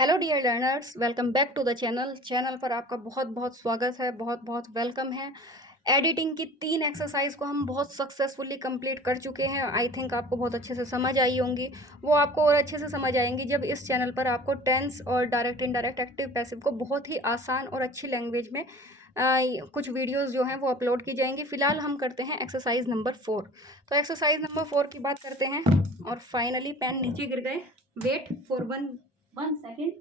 Hello dear learners, welcome back to the channel पर आपका बहुत बहुत स्वागत है, बहुत बहुत वेलकम है। एडिटिंग की 3 एक्सरसाइज को हम बहुत सक्सेसफुली कंप्लीट कर चुके हैं। आई थिंक आपको बहुत अच्छे से समझ आई होंगी। वो आपको और अच्छे से समझ आएंगी जब इस चैनल पर आपको टेंस और डायरेक्ट इनडायरेक्ट एक्टिव पैसिव को बहुत ही आसान और अच्छी लैंग्वेज में कुछ वीडियोस जो हैं वो अपलोड की जाएंगी। फिलहाल हम करते हैं एक्सरसाइज नंबर 4। तो एक्सरसाइज नंबर 4 की बात करते हैं। और फाइनली पेन नीचे गिर गए। Wait for one second.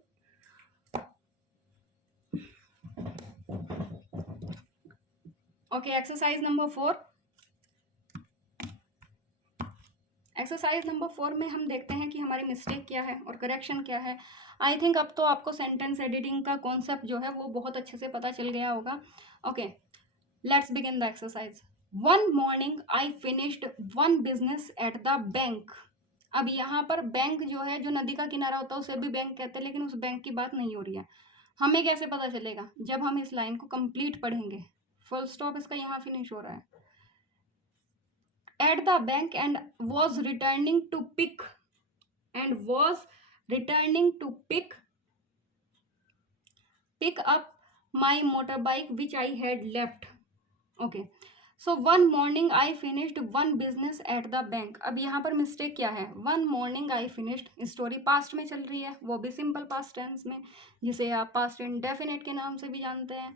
Okay, exercise number 4। Exercise number 4 में हम देखते हैं कि हमारी मिस्टेक क्या है और करेक्शन क्या है। आई थिंक अब तो आपको सेंटेंस एडिटिंग का कॉन्सेप्ट जो है वो बहुत अच्छे से पता चल गया होगा। Okay, let's begin the exercise. One morning I finished one business at the bank. अब यहाँ पर बैंक जो है, जो नदी का किनारा होता है उसे भी बैंक कहते हैं, लेकिन उस बैंक की बात नहीं हो रही है। हमें कैसे पता चलेगा? जब हम इस लाइन को कंप्लीट पढ़ेंगे। फुल स्टॉप इसका यहाँ फिनिश हो रहा है। at the bank and was returning to pick up my motorbike which I had left. Okay, so one morning I finished one business at the bank. अब यहाँ पर मिस्टेक क्या है? one morning I finished, story past में चल रही है, वो भी सिंपल पास्ट टेंस में, जिसे आप पास्ट इंडेफिनिट के नाम से भी जानते हैं।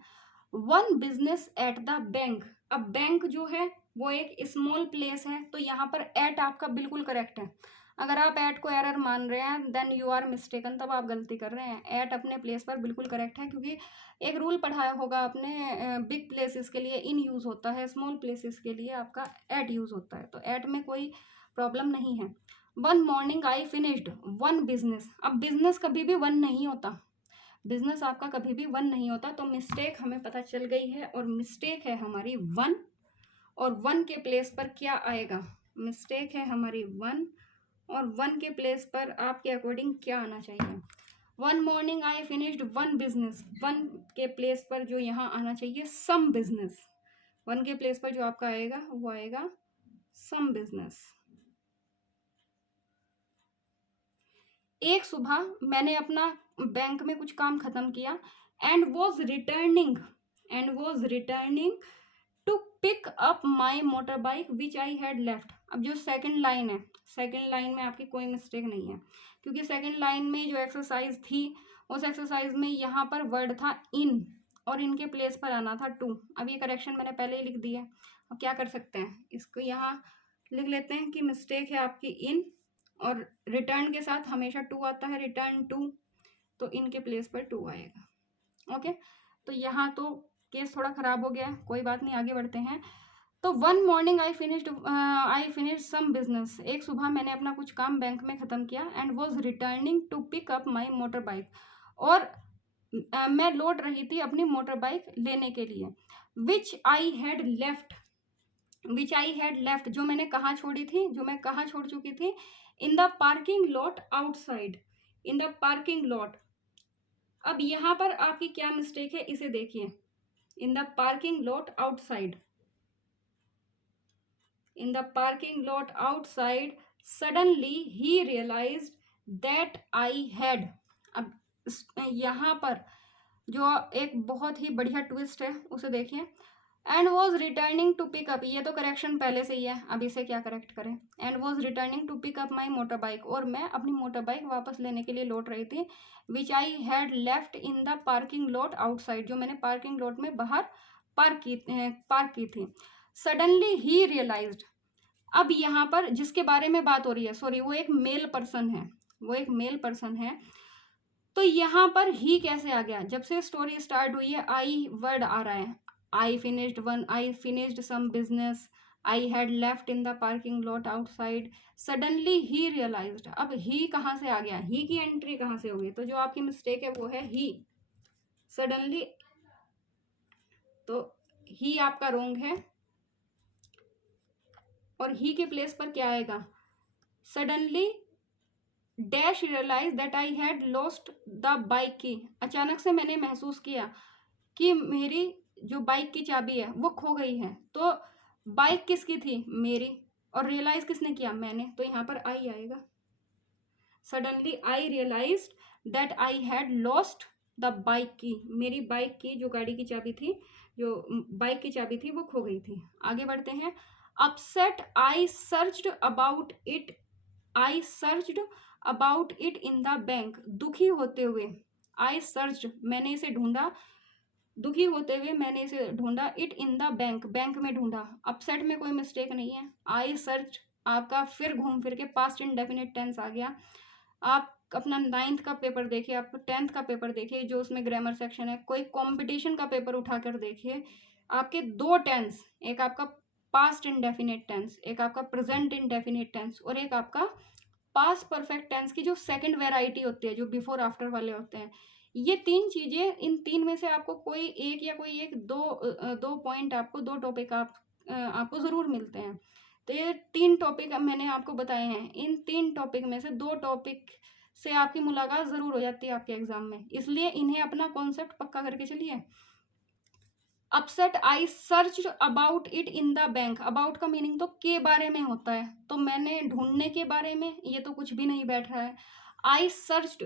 One business at the bank. अब बैंक जो है वो एक स्मॉल प्लेस है, तो यहाँ पर एट आपका बिल्कुल करेक्ट है। अगर आप एट को एरर मान रहे हैं देन यू आर मिस्टेकन, तब आप गलती कर रहे हैं। एट अपने प्लेस पर बिल्कुल करेक्ट है, क्योंकि एक रूल पढ़ाया होगा आपने, बिग प्लेसेस के लिए इन यूज़ होता है, स्मॉल प्लेसेस के लिए आपका एट यूज़ होता है, तो एट में कोई प्रॉब्लम नहीं है। One morning I finished one business. अब बिजनेस कभी भी वन नहीं होता, बिजनेस आपका कभी भी वन नहीं होता, तो मिस्टेक हमें पता चल गई है और मिस्टेक है हमारी वन। और वन के प्लेस पर क्या आएगा? मिस्टेक है हमारी वन, और वन के प्लेस पर आपके अकॉर्डिंग क्या आना चाहिए? One morning I finished one business. One के प्लेस पर जो यहाँ आना चाहिए सम बिजनेस। वन के प्लेस पर जो आपका आएगा वो आएगा सम बिजनेस। एक सुबह मैंने अपना बैंक में कुछ काम खत्म किया and was returning to pick up my motorbike which I had left. अब जो सेकंड लाइन है, सेकंड लाइन में आपकी कोई मिस्टेक नहीं है, क्योंकि सेकंड लाइन में जो एक्सरसाइज थी उस एक्सरसाइज में यहाँ पर वर्ड था इन, और इनके प्लेस पर आना था टू। अब ये करेक्शन मैंने पहले ही लिख दी है। अब क्या कर सकते हैं, इसको यहाँ लिख लेते हैं कि मिस्टेक है आपकी इन, और रिटर्न के साथ हमेशा टू आता है, रिटर्न टू, तो इनके प्लेस पर टू आएगा। ओके, तो यहाँ तो केस थोड़ा खराब हो गया है, कोई बात नहीं, आगे बढ़ते हैं। तो one morning I finished some business. एक सुबह मैंने अपना कुछ काम बैंक में ख़त्म किया and was returning to pick up my motorbike, और मैं लौट रही थी अपनी मोटर बाइक लेने के लिए। विच आई हैड लेफ्ट, जो मैंने कहाँ छोड़ी थी, जो मैं कहाँ छोड़ चुकी थी? In the parking lot outside, in the parking lot. अब यहाँ पर आपकी क्या मिस्टेक है इसे देखिए। In the parking lot outside, in the parking lot outside suddenly ही रियलाइज्ड दैट आई हैड। अब यहाँ पर जो एक बहुत ही बढ़िया ट्विस्ट है उसे देखिए। And was returning to pick up, ये तो करेक्शन पहले से ही है, अब इसे क्या करेक्ट करें? And was returning to pick up my motorbike, और मैं अपनी मोटर बाइक वापस लेने के लिए लौट रही थी। Which I had left in the parking lot outside, जो मैंने पार्किंग लॉट में बाहर पार्क की थी। सडनली ही रियलाइज्ड, अब यहाँ पर जिसके बारे में बात हो रही है, सॉरी, वो एक मेल पर्सन है, वो एक मेल पर्सन है। तो यहाँ पर ही कैसे आ गया? जब से स्टोरी स्टार्ट हुई है आई वर्ड आ रहा है। I finished some business, I had left in the parking lot outside, suddenly ही रियलाइज्ड। अब ही कहाँ से आ गया? ही की एंट्री कहाँ से होगी? तो जो आपकी मिस्टेक है वो है ही, सडनली, तो ही आपका रोंग है। और ही के प्लेस पर क्या आएगा? Suddenly dash realise that I had lost the bike key, अचानक से मैंने महसूस किया कि मेरी जो बाइक की चाबी है वो खो गई है। तो बाइक किसकी थी? मेरी, और रियलाइज किसने किया? मैंने, तो यहाँ पर आई आएगा। Suddenly I realised that I had lost the bike key, मेरी बाइक की जो गाड़ी की चाबी थी, जो बाइक की चाबी थी वो खो गई थी। आगे बढ़ते हैं। Upset I searched about it, I searched about it in the bank, दुखी होते हुए, आई सर्च्ड मैंने इसे ढूंढा, दुखी होते हुए मैंने इसे ढूंढा, it in the bank, bank में ढूंढा। अपसेट में कोई मिस्टेक नहीं है। आई सर्च आपका फिर घूम फिर के पास्ट इंडेफिनिट टेंस आ गया। आप अपना 9th का पेपर देखिए, आप 10th का पेपर देखिए जो उसमें ग्रामर सेक्शन है, कोई कंपटीशन का पेपर उठाकर देखिए, आपके दो टेंस, एक आपका पास्ट इंडेफिनिट टेंस, एक आपका प्रेजेंट इंडेफिनिट टेंस, और एक आपका पास्ट परफेक्ट टेंस की जो सेकंड वेराइटी होती है, जो बिफोर आफ्टर वाले होते हैं। ये तीन चीजें, इन तीन में से आपको कोई एक या कोई एक दो पॉइंट, आपको दो टॉपिक आपको जरूर मिलते हैं। तो ये तीन टॉपिक मैंने आपको बताए हैं, इन तीन टॉपिक में से दो टॉपिक से आपकी मुलाकात जरूर हो जाती है आपके एग्जाम में, इसलिए इन्हें अपना कॉन्सेप्ट पक्का करके चलिए। Upset I search about it in the bank, about का मीनिंग तो के बारे में होता है, तो मैंने ढूंढने के बारे में, ये तो कुछ भी नहीं बैठ रहा है। आई सर्च्ड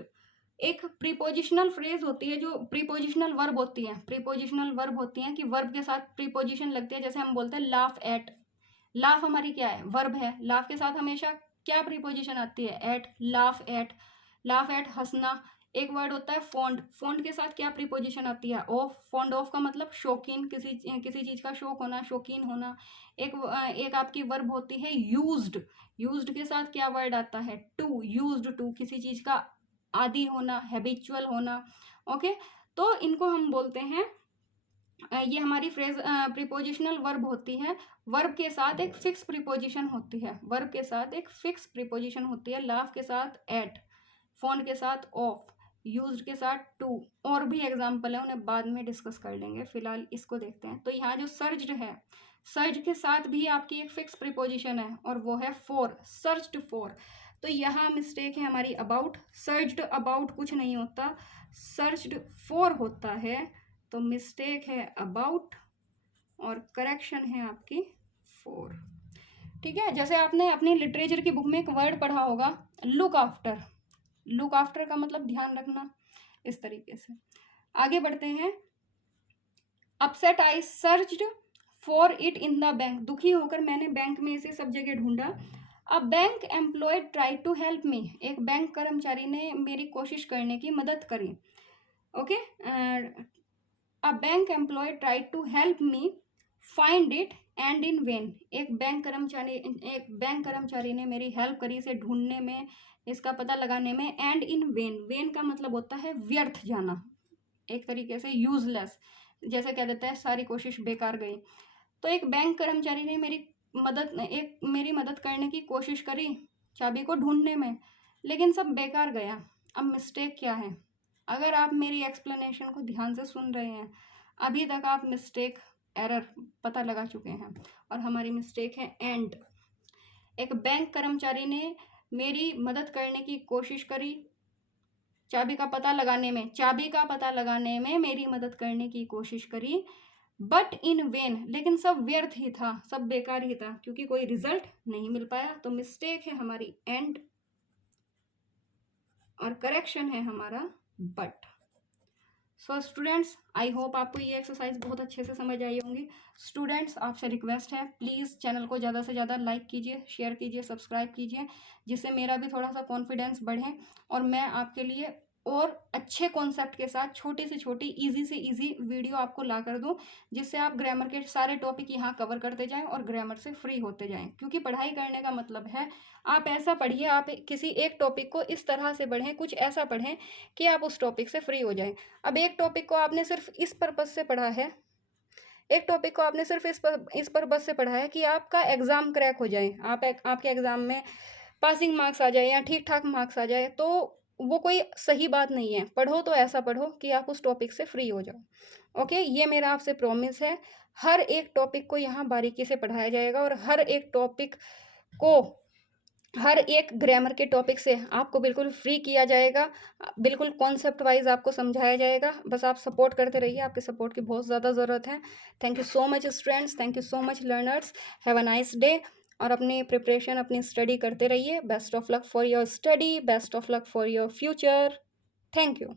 एक प्रीपोजिशनल फ्रेज होती है, जो प्रीपोजिशनल वर्ब होती है, प्रीपोजिशनल वर्ब होती है कि वर्ब के साथ प्रीपोजिशन लगती है। जैसे हम बोलते हैं लाफ एट, लाफ हमारी क्या है, वर्ब है, लाफ के साथ हमेशा क्या प्रीपोजिशन आती है, at, laugh at, laugh at हंसना। एक वर्ड होता है फॉन्ड, फॉन्ड के साथ क्या प्रीपोजिशन आती है, ऑफ, फॉन्ड ऑफ का मतलब शौकीन, किसी चीज का शौक होना, शौकीन होना। एक आपकी वर्ब होती है यूज्ड, यूज्ड के साथ क्या वर्ड आता है, टू, यूज्ड टू, किसी चीज का आदी होना, हैबिचुअल होना। ओके, तो इनको हम बोलते हैं, ये हमारी फ्रेज प्रीपोजिशनल वर्ब होती है। वर्ब के साथ एक फिक्स प्रीपोजिशन होती है, वर्ब के साथ एक फिक्स प्रीपोजिशन होती है। लाफ के साथ एट, फोन के साथ ऑफ, यूज्ड के साथ टू, और भी एग्जाम्पल है, उन्हें बाद में डिस्कस कर लेंगे, फिलहाल इसको देखते हैं। तो यहाँ जो सर्ज्ड है, सर्च के साथ भी आपकी एक फिक्स प्रीपोजिशन है और वो है फॉर, सर्च्ड फॉर। तो यहाँ मिस्टेक है हमारी अबाउट, सर्च्ड अबाउट कुछ नहीं होता, सर्च्ड फॉर होता है, तो मिस्टेक है अबाउट और करेक्शन है आपकी फॉर। ठीक है, जैसे आपने अपनी लिटरेचर की बुक में एक वर्ड पढ़ा होगा, लुक आफ्टर, लुक आफ्टर का मतलब ध्यान रखना, इस तरीके से। आगे बढ़ते हैं। Upset I searched for it in the bank, दुखी होकर मैंने बैंक में इसे सब जगह ढूंढा। A bank employee try to help me, एक बैंक कर्मचारी ने मेरी कोशिश करने की मदद करी। Okay, a bank employee try to help me find it and in vain, एक बैंक कर्मचारी ने मेरी हेल्प करी इसे ढूंढने में, इसका पता लगाने में। एंड इन वेन, वेन का मतलब होता है व्यर्थ जाना, एक तरीके से यूजलेस, जैसे कह देता है सारी कोशिश बेकार गई। तो एक बैंक कर्मचारी ने मेरी मदद करने की कोशिश करी चाबी को ढूंढने में, लेकिन सब बेकार गया। अब मिस्टेक क्या है, अगर आप मेरी एक्सप्लेनेशन को ध्यान से सुन रहे हैं, अभी तक आप मिस्टेक, एरर पता लगा चुके हैं, और हमारी मिस्टेक है एंड। एक बैंक कर्मचारी ने मेरी मदद करने की कोशिश करी चाबी का पता लगाने में, चाबी का पता लगाने में मेरी मदद करने की कोशिश करी, बट इन वेन, लेकिन सब व्यर्थ ही था, सब बेकार ही था, क्योंकि कोई रिजल्ट नहीं मिल पाया। तो मिस्टेक है हमारी एंड और करेक्शन है हमारा but. So students, I hope आपको ये एक्सरसाइज बहुत अच्छे से समझ आई होंगी। स्टूडेंट्स, आपसे रिक्वेस्ट है, प्लीज़ चैनल को ज़्यादा से ज़्यादा लाइक कीजिए, शेयर कीजिए, सब्सक्राइब कीजिए, जिससे मेरा भी थोड़ा सा कॉन्फिडेंस बढ़े और मैं आपके लिए और अच्छे कॉन्सेप्ट के साथ छोटी से छोटी, इजी से इजी वीडियो आपको ला कर दूँ, जिससे आप ग्रामर के सारे टॉपिक यहाँ कवर करते जाएं और ग्रामर से फ्री होते जाएं। क्योंकि पढ़ाई करने का मतलब है आप ऐसा पढ़िए, आप किसी एक टॉपिक को इस तरह से पढ़ें, कुछ ऐसा पढ़ें कि आप उस टॉपिक से फ्री हो जाएं। अब एक टॉपिक को आपने सिर्फ इस पर्पज़ से पढ़ा है, एक टॉपिक को आपने सिर्फ इस पर्पज़ से पढ़ा है कि आपका एग्ज़ाम क्रैक हो जाए, आपके एग्ज़ाम में पासिंग मार्क्स आ जाए या ठीक ठाक मार्क्स आ जाए, तो वो कोई सही बात नहीं है। पढ़ो तो ऐसा पढ़ो कि आप उस टॉपिक से फ्री हो जाओ। ओके, ये मेरा आपसे प्रॉमिस है। हर एक टॉपिक को यहाँ बारीकी से पढ़ाया जाएगा और हर एक टॉपिक को, हर एक ग्रामर के टॉपिक से आपको बिल्कुल फ्री किया जाएगा, बिल्कुल कॉन्सेप्ट वाइज आपको समझाया जाएगा। बस आप सपोर्ट करते रहिए, आपके सपोर्ट की बहुत ज़्यादा ज़रूरत है। Thank you so much students, thank you so much learners, have a nice day. और अपनी प्रिपरेशन, अपनी स्टडी करते रहिए। Best of luck for your study, best of luck for your future. Thank you.